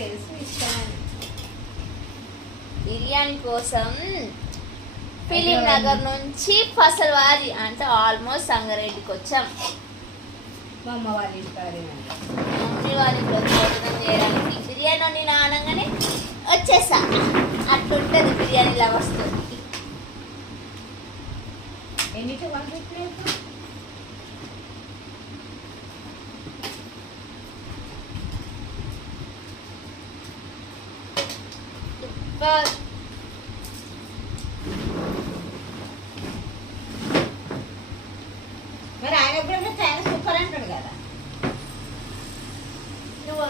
తెలుసు ఇష్టమని. బిర్యానీ కోసం ఫిలిం నగర్ నుంచి ఫసల్వారి అంటే ఆల్మోస్ట్ సంగారెడ్డికి వచ్చాం. మా అమ్మ వాళ్ళ ఇంటికి మమ్మీ వాళ్ళకి భోజనం చేయడానికి బిర్యానీ వండిన అనగానే వచ్చేసా. అట్లుంటుంది బిర్యానీలా వస్తుంది. ఎన్నిటి పంపించలేదు. మరి ఆయన కూడా చాలా సూపర్ అంటాడు కదా. నువ్వు